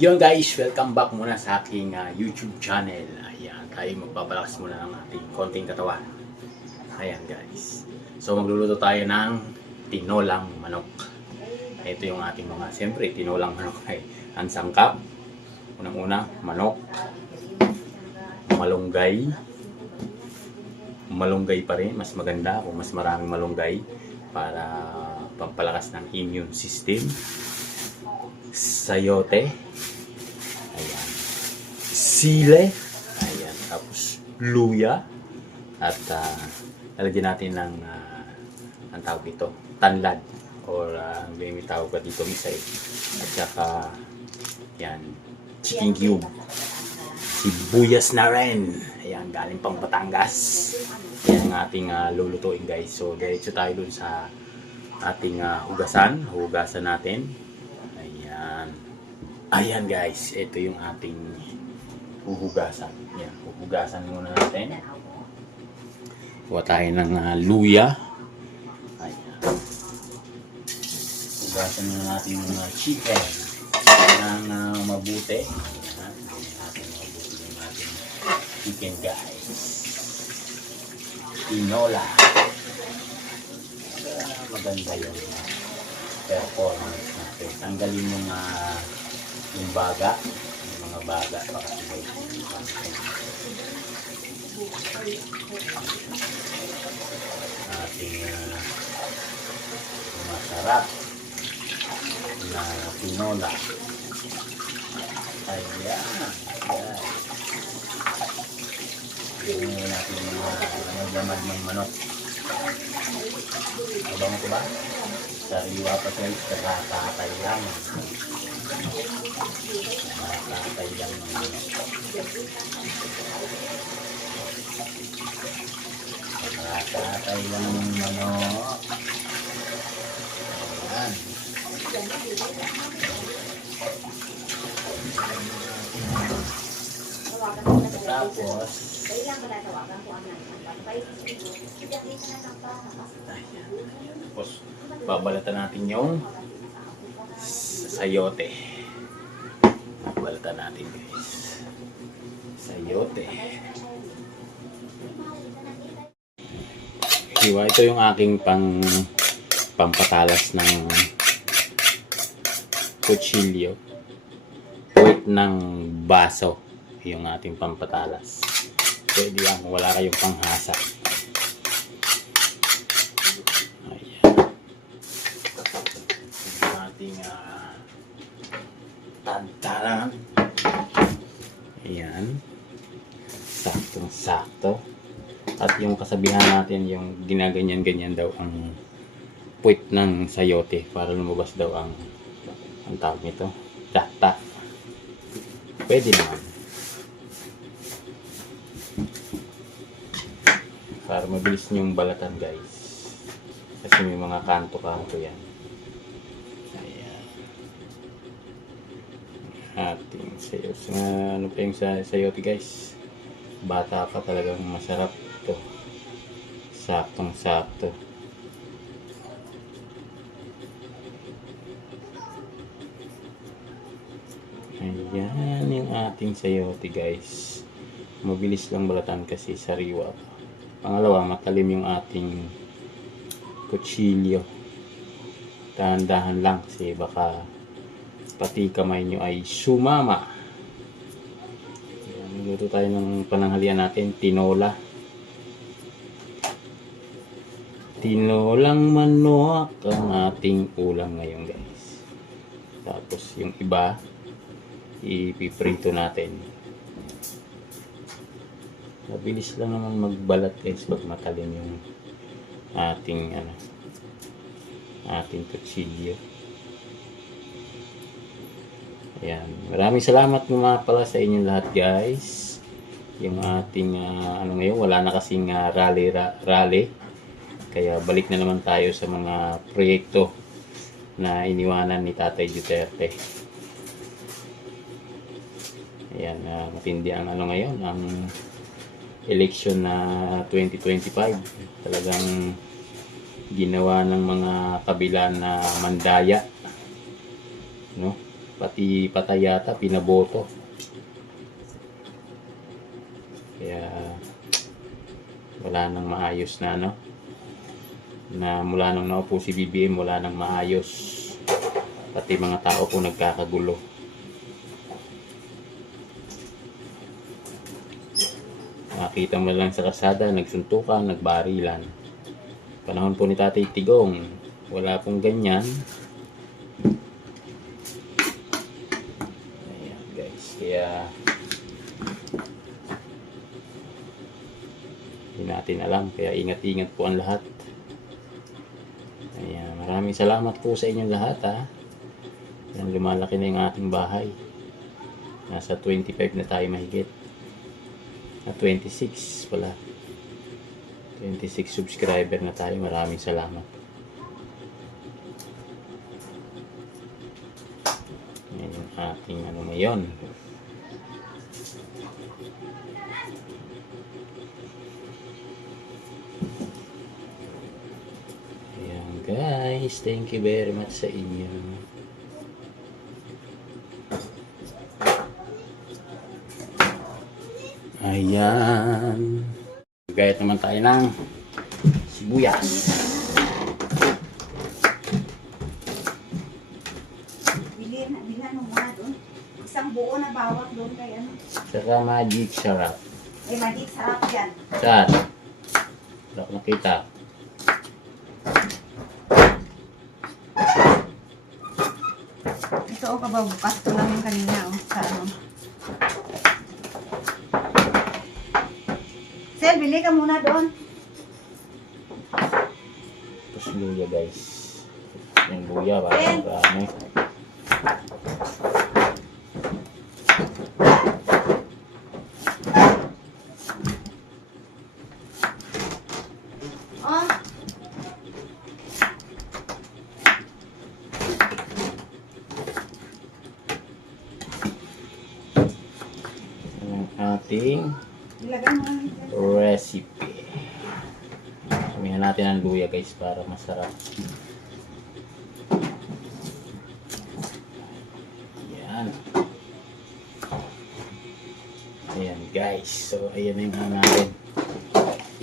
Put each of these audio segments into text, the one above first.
Yun guys, welcome back muna sa aking YouTube channel. Ayan, tayo magpapalakas muna ng ating konting katawan. Ayan guys. So magluluto tayo ng tinolang manok. Ito yung ating mga, siyempre tinolang manok ay ang sangkap. Unang-una, manok, malunggay. Malunggay pa rin, mas maganda kung mas maraming malunggay para pampalakas ng immune system. Sayote, ayan, sile, ayan, tapos luya, at lalagyan natin ng ang tawag dito, tanlad, or may tawag ka dito misay, at saka yan, chicken cube, sibuyas na rin, ayan, galing pang Batangas. Yan ang ating lulutuin guys. So diretso tayo dun sa ating hugasan natin. Ayan guys, ito yung ating huhugasan. Yan, huhugasan muna natin. Kuha tayo ng luya. Ayan. Hugasan muna natin yung chicken ng mabuti. Ayan, natin mabuti yung ating chicken guys. Tinola. Maganda yung performance natin. Tanggalin yung baga, yung mga baga para sabay ating masarap na tinola. Ayan, gawin natin yung laman ng manok. Abang ko ba? Sariwa pa siya, kakatay lang. Kakatay lang ng manok. Kakatay lang ng manok. Ayan. Tapos, tapos babalatan natin yung sayote. Babalatan natin guys. Sayote. Diba, ito yung aking pampatalas ng kutsilyo. Puwit ng baso yung ating pampatalas. Pwede yan, wala kayong panghasa. Ating tantaran. Ayan, saktong sakto. At yung kasabihan natin, yung ginaganyan-ganyan daw ang puwit ng sayote para lumabas daw ang tawag nito, data. Pwede naman para mabilis nyong balatan guys, kasi may mga kanto-kanto yan. Ating sayo. Ano pa yung sayote guys? Bata pa, talagang masarap ito. Saktong sakto. Ayan yung ating sayote guys. Mabilis lang balatan kasi sariwa. Pangalawa, matalim yung ating kutsilyo. Dahan-dahan lang kasi baka pati kamay nyo ay sumama. Luto tayo ng pananghalian natin, tinola. Tinolang manok ang ating ulam ngayon guys. Tapos yung iba ipiprito natin. Mabilis lang naman magbalat guys pag matalim yung ating ating kutsilyo. Ayan. Maraming salamat mga pala sa inyong lahat guys. Yung ating ngayon, wala na kasing rally. Kaya balik na naman tayo sa mga proyekto na iniwanan ni Tatay Duterte. Ayan, matindi ang ngayon, ang election na 2025. Talagang ginawa ng mga kabila na mandaya, no? pati patay yata pinaboto. Kaya wala nang maayos na ano, na mula nang naupo si BBM wala nang maayos, pati mga tao po nagkakagulo. Nakita mo lang sa kalsada, nagsuntukan, nagbarilan. Panahon po ni Tatay Tigong, wala pong ganyan. Ayan guys, kaya hindi natin alam, kaya ingat-ingat po ang lahat. Ayan, maraming salamat po sa inyong lahat ha. Ayan, lumalaki na yung ating bahay. Nasa 25 na tayo mahigit. 26 pala. 26 subscriber na tayo. Maraming salamat. Ayan yung ating ano ngayon. Ayan guys, thank you very much sa inyo. Ayan. Gayat naman tayo ng sibuyas. Bilhin mo muna doon. Isang buo na bawang doon kay ano. Saka magic sarap. Eh, magic sarap yan. Saan? Wala ko nakita. Ito o kababukas ko lang yung kanina o. Sa ano. Sel, bili ka muna doon. Tapos luya guys. Yung luya parang marami. Oh. Ang ating Ilagay mo lang ito. recipe. Sumihan natin ang luya guys para masarap. Ayan. Ayan guys. So ayan na yung ano natin.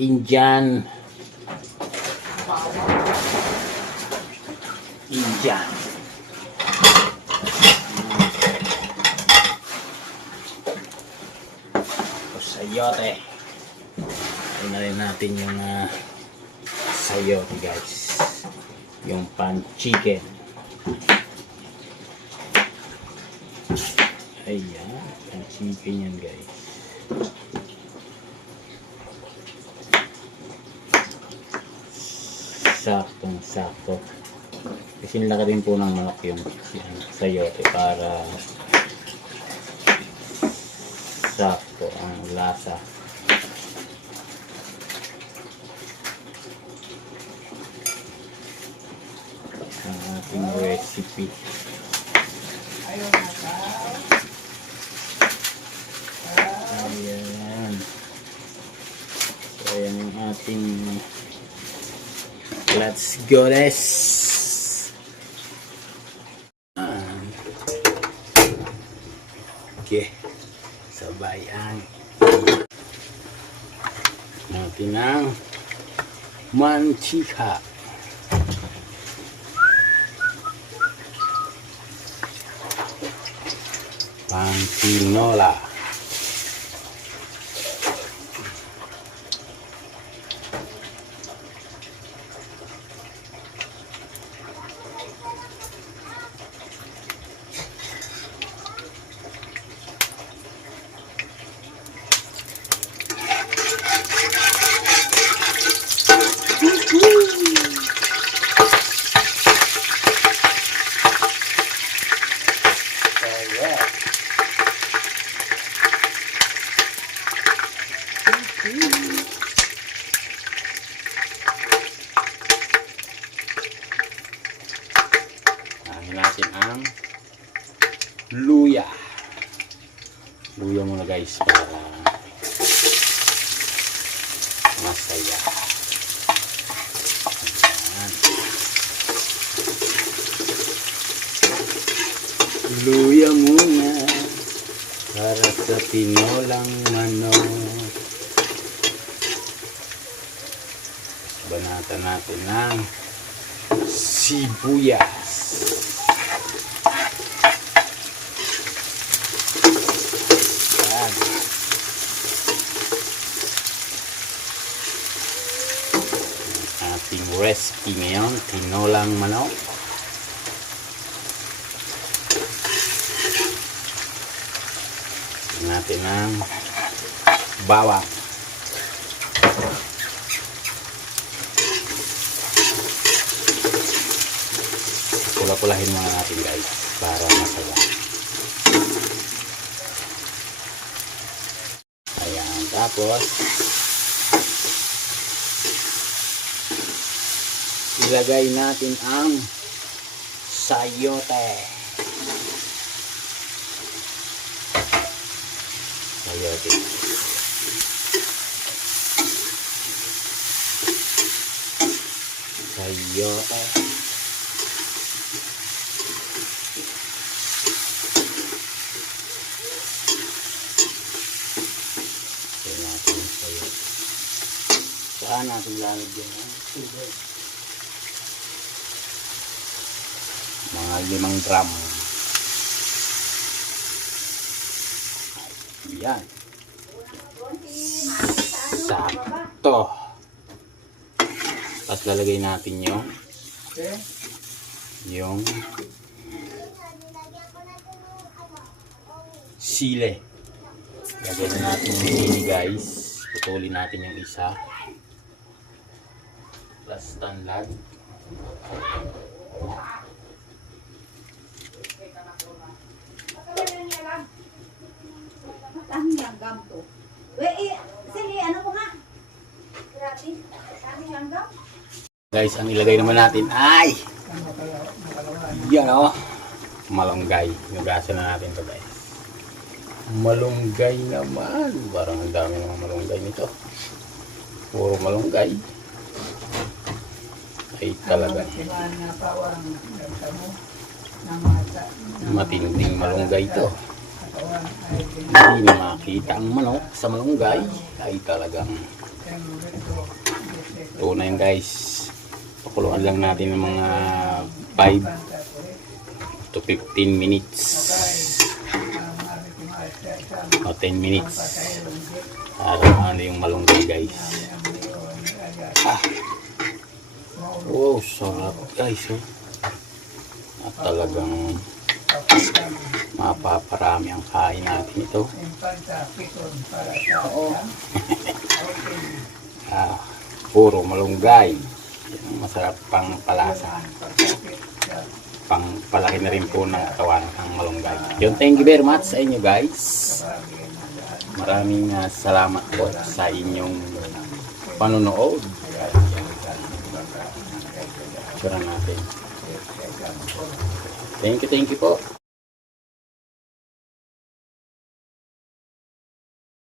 Indian. Indian. Sayote. Ayun na rin natin yung sayote guys. Yung pan chicken. Ayan. Pan chicken yan guys. Saktong sakto. Kasi nilaka rin po ng manok yung sayote para sakto ang lasa. Ang ating recipe. Ayan. So ayan yung ating let's go this. Okay. Sabay ang natin ang mantika. Pantinola. Natin ang luya. Luya muna guys para masaya. Ayan. Luya muna para sa tinolang manok. Banatan natin ng sibuyas. Yan. Ating recipe ngayon, tinolang manok. Natin ng bawang. Pula-pulahin muna natin guys para masaya. Ayan, tapos ilagay natin ang sayote. Sayote. Sayote. Saan natin lalagyan ng tubig? Mga 5 gram. Yan. Sakto. Tapos lalagay natin yung sile. Lagyan na natin yung sili guys. Putulin natin yung isa. Plus tanlad. Ang langgam to. Sige, ano ko nga? Grabe. Ang langgam. Guys, ang ilagay naman natin ay yan o. Malunggay. Nugasan na natin to guys. Malunggay naman. Parang ang dami naman malunggay nito. Puro malunggay. Ay talaga. Matinding malunggay to. Hindi na makita ang manok sa malunggay. Ay talagang ito na yun guys. Pakuluan lang natin ng mga 5 to 15 minutes o 10 minutes para ano yung malunggay guys. Wow, sarap guys at talagang mapaparami ang kain natin ito. Puro malunggay. Masarap pang palasa. Pang palaki na rin po ng katawan ang malunggay. Yun, thank you very much sa inyo guys. Maraming salamat po sa inyong panonood. Sura natin. Thank you po.